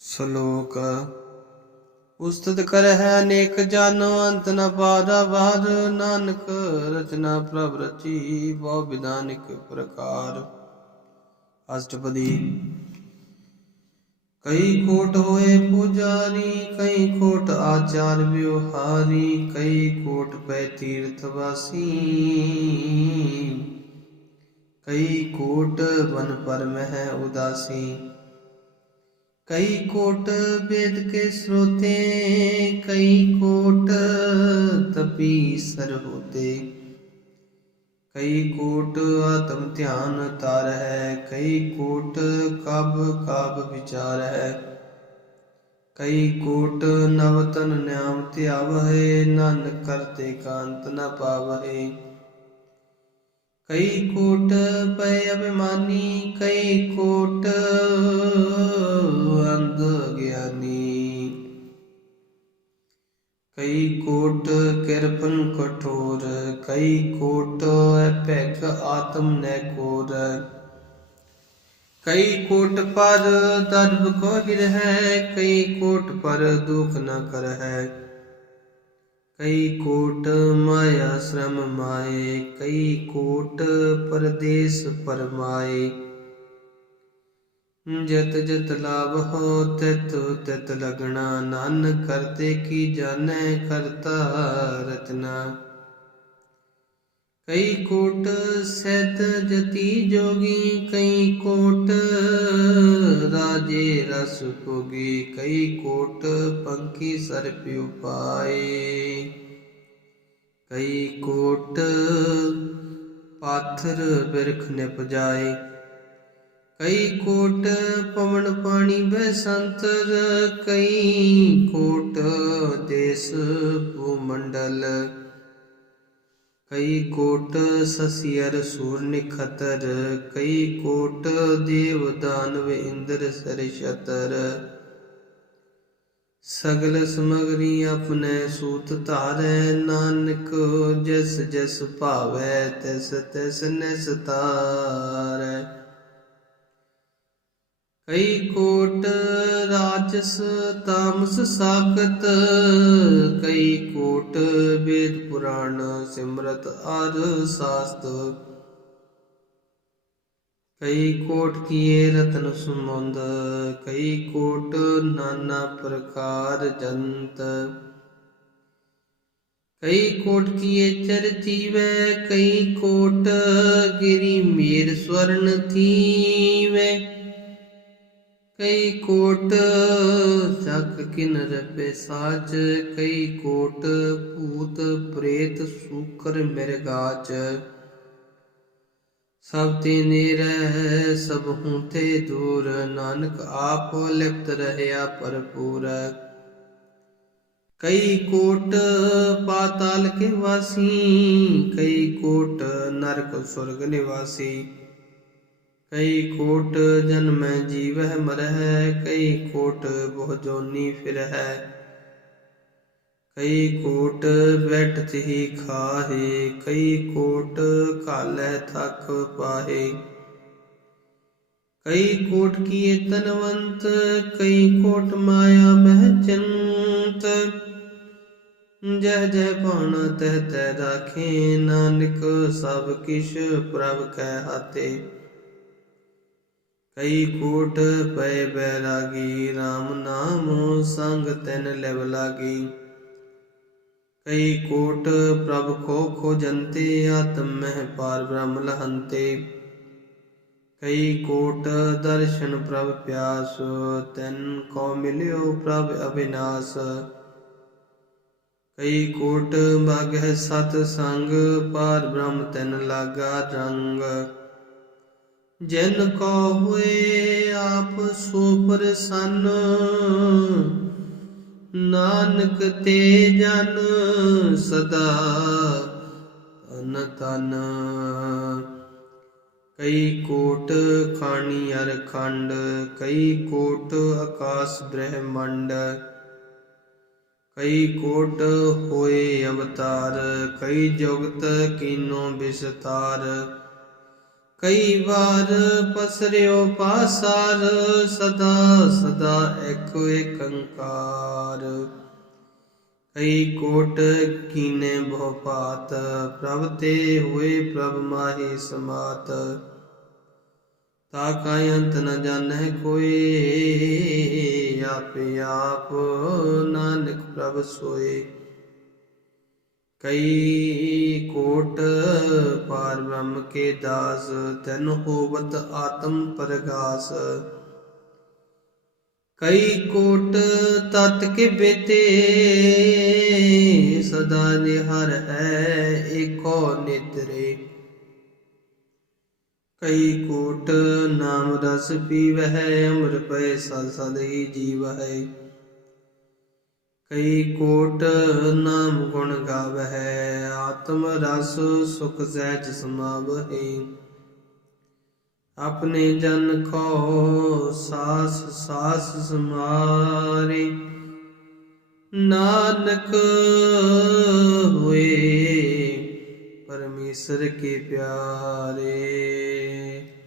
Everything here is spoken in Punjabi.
ਸ਼ਲੋਕ, ਉਸਤਤ ਕਰਹਿ ਅਨੇਕ ਜਨ ਅੰਤ ਨ ਪਾਰਾ ਬਾਰ ਨਾਨਕ ਰਚਨਾ ਪ੍ਰਭ ਰਚੀ ਬਹੁ ਵਿਧਾਨਿਕ ਪ੍ਰਕਾਰ। ਅਸ਼ਟਪਦੀ, ਕਈ ਕੋਟ ਹੋਏ ਪੁਜਾਰੀ, ਕਈ ਕੋਟ ਆਚਾਰ ਵਿਵਹਾਰੀ, ਕਈ ਕੋਟ ਪੈ ਤੀਰਥ ਵਾਸੀ। ਕਈ ਕੋਟ ਬਨ ਪਰ ਹੈ ਉਦਾਸੀ। ਕਈ ਕੋਟ ਵੇਦ ਕੇ ਸਰੋਤੇ, ਕਈ ਕੋਟ ਤਪੀ ਸਰ ਹੋਤੇ ਕਈ ਕੋਟ ਆਤਮ ਧਿਆਨ ਤਰ ਹੈ, ਕਈ ਕੋਟ ਕਬ ਕਬ ਵਿਚਾਰ ਹੈ। ਕਈ ਕੋਟ ਨਵ ਤਨ ਨਿਆਮ ਧਿਆਵਹਿ, ਨਾਨਕ ਕਰਤੇ ਕਾਂਤ ਨ ਪਾਵਹਿ। ਕਈ ਕੋਟ ਪੈ ਅਭਿਮਾਨੀ, ਕਈ ਕੋਟ ਕੋਟ ਕਿਰਪਨ ਕਠੋਰ, ਕਈ ਕੋਟ ਅਪੈਕ ਆਤਮ ਨੈ ਕੋਰ। ਕਈ ਕੋਟ ਪਰ ਦਰਬ ਕੋ ਗਿਰਹਿ, ਕਈ ਕੋਟ ਪਰ ਦੁਖ ਨ ਕਰਹਿ। ਕਈ ਕੋਟ ਮਾਇਆ ਸ਼ਰਮ ਮਾਏ, ਕਈ ਕੋਟ ਪਰਦੇਸ ਪਰਮਾਏ। ਜਤ ਜਤ ਲਾਭ ਹੋ ਤਿਤ ਤਿਤ ਲਗਣਾ ਨਾਨਕ ਕਰਤੇ ਕੀ ਜਾਣੈ ਕਰਤਾ ਰਚਨਾ ਕਈ ਕੋਟ ਸਤ ਜਤੀ ਜੋਗੀ, ਕਈ ਕੋਟ ਰਾਜੇ ਰਸ ਭੋਗੀ, ਕਈ ਕੋਟ ਪੰਖੀ ਸਰਪ ਉਪਾਏ ਕਈ ਕੋਟ ਪਾਥਰ ਬਿਰਖ ਨਿਪ ਜਾਏ ਕਈ ਕੋਟ ਪਵਨ ਪਾਣੀ ਬੈਸੰਤਰ ਕਈ ਕੋਟ ਦੇਸ ਭੂਮੰਡਲ ਕਈ ਕੋਟ ਸਸਿਅਰ ਸੂਰ ਨਿਖਤਰ, ਕਈ ਕੋਟ ਦੇਵ ਦਾਨਵ ਇੰਦਰ ਸਰ ਸਗਲ ਸਮਗਰੀ ਆਪਣੇ ਸੂਤ ਧਾਰੈ, ਨਾਨਕ ਜਸ ਜਸ ਭਾਵੈ, ਤਿਸ ਤਿਸ ਨਿਸਤਾਰੈ ਕਈ ਕੋਟ ਰਾਜਸ ਤਾਮਸ ਸਾਖਤ, ਕਈ ਕੋਟ ਵੇਦ ਪੁਰਾਣ ਸਿਮਰਤ ਅਰ ਸਾਸਤ। ਕਈ ਕੋਟ ਕੀਏ ਰਤਨ ਸੁਮੰਦ, ਕਈ ਕੋਟ ਨਾਨਾ ਪ੍ਰਕਾਰ ਜੰਤ। ਕਈ ਕੋਟ ਕੀਏ ਚਰ ਜੀਵੈ, ਕਈ ਕੋਟ ਗਿਰੀ ਮੀਰ ਸਵਰਨ ਥੀਵੈ। ਕਈ ਕੋਟ ਚੱਕ ਕਿਨਰ ਪੇ ਕਈ ਕੋਟ ਭੂਤ ਪ੍ਰੇਤ ਸੂਕਰ ਮਿਰਗਾਚ ਸਭ ਤੇ ਨੇਰੈ ਸਭ ਹੂੰ ਤੇ ਦੂਰ, ਨਾਨਕ ਆਪ ਲਿਪਤ ਰਹਿਆ ਭਰਪੂਰ। ਕਈ ਕੋਟ ਪਾਤਾਲ ਕੇ ਵਾਸੀ, ਕਈ ਕੋਟ ਨਰਕ ਸੁਰਗ ਨਿਵਾਸੀ। ਕਈ ਕੋਟ ਜਨਮੈ ਜੀਵਹਿ ਮਰਹਿ, ਕਈ ਕੋਟ ਬਹੁ ਜੋਨੀ ਫਿਰਹਿ। ਕਈ ਕੋਟ ਬੈਠਤ ਹੀ ਖਾਹੇ, ਕਈ ਕੋਟ ਕਾਲੈ ਥਕ ਪਾਹੇ। ਕਈ ਕੋਟ ਕੀਏ ਤਨਵੰਤ, ਕਈ ਕੋਟ ਮਾਇਆ ਮਹਿ ਚੰਤ। ਜਹ ਜਹ ਭਾਣਾ ਤਹਿ ਤੈ ਰਾਖੇ, ਨਾਨਕ ਸਭ ਕਿਛ ਪ੍ਰਭ ਕੈ ਹਾਤੇ। ਕਈ ਕੋਟ ਪਏ ਬੈਰਾਗੀ RAM ਨਾਮ ਸੰਗ ਤੈਨ ਲਿਵ ਲਾਗੀ। ਕਈ ਕੋਟ ਪ੍ਰਭ ਖੋ ਖੋਜੰਤੇ ਆਤਮ ਮਹਿ ਪਾਰ ਬ੍ਰਹਮ ਲਹੰਤੇ। ਕਈ ਕੋਟ ਦਰਸ਼ਨ ਪ੍ਰਭ ਪਿਆਸ, ਤੈਨ ਕੋ ਮਿਲਿਓ ਪ੍ਰਭ ਅਬਿਨਾਸ਼ ਕਈ ਕੋਟ ਬਾਗਹਿ ਸਤ ਸੰਗ, ਪਾਰ ਬ੍ਰਹਮ ਤੈਨ ਲਾਗਾ ਰੰਗ। ਜਿਨ ਕੋ ਹੋਏ ਆਪ ਸੋ ਪ੍ਰਸੰਨ। ਨਾਨਕ ਤੇ ਜਨ ਸਦਾ ਤਨ ਤਨ ਕਈ ਕੋਟ ਖਾਣੀ ਅਰ ਖੰਡ, ਕਈ ਕੋਟ ਆਕਾਸ ਬ੍ਰਹਮੰਡ। ਕਈ ਕੋਟ ਹੋਏ ਅਵਤਾਰ, ਕਈ ਜੁਗਤ ਕੀਨੋ ਵਿਸਤਾਰ। ਕਈ ਵਾਰ ਪਸਰਿਓ ਪਾਸਾਰ, ਸਦਾ ਸਦਾ ਏਕ ਏਕੰਕਾਰ। ਕਈ ਕੋਟ ਕੀਨੇ ਬਹੁ ਭਾਤ, ਪ੍ਰਭ ਤੇ ਹੋਏ ਪ੍ਰਭ ਮਾਹੀ ਸਮਾਤ। ਤਾ ਕਾ ਅੰਤ ਨ ਜਾਣੈ ਕੋਈ ਆਪੇ ਆਪ ਨਾਨਕ ਪ੍ਰਭ ਸੋਏ। ਕਈ ਕੋਟ ਪਾਰ ਬ੍ਰਹਮ ਕੇ ਦਾਸ, ਤੈਨ ਹੋਵਤ ਆਤਮ ਪ੍ਰਗਾਸ। ਕਈ ਕੋਟ ਤਤ ਕੇ ਬੇਤੇ, ਸਦਾ ਨਿਹਰ ਹੈ ਏਕੋ ਨਿਤਰੇ ਕਈ ਕੋਟ ਨਾਮ ਰਸ ਪੀਵਹਿ ਅਮਰ ਪਏ, ਸਦ ਸਦ ਹੀ ਜੀਵ ਹੈ ਕਈ ਕੋਟ ਨਾਮ ਗੁਣ ਗਾਵਹਿ, ਆਤਮ ਰਸ ਸੁਖ ਸਹਿਜ ਸਮਾਵਹਿ। ਆਪਣੇ ਜਨ ਕੋ ਸਾਸ ਸਾਸ ਸਮਾਰੇ, ਨਾਨਕ ਹੋਏ, ਪਰਮੇਸ਼ਰ ਕੇ ਪਿਆਰੇ।